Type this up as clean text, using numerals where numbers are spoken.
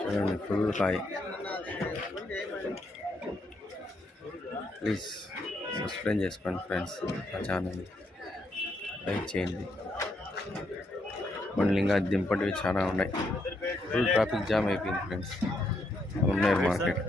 చూడండి ఫుల్ కాయ. Please subscribe చేసుకోండి ఫ్రెండ్స్, ఆ ఛానల్ లైక్ చేయండి. బండ్లు ఇంకా దింపటివి చాలా ఉన్నాయి. ఫుల్ ట్రాఫిక్ జామ్ అయిపోయింది ఫ్రెండ్స్ ఉన్నారు మార్కెట్.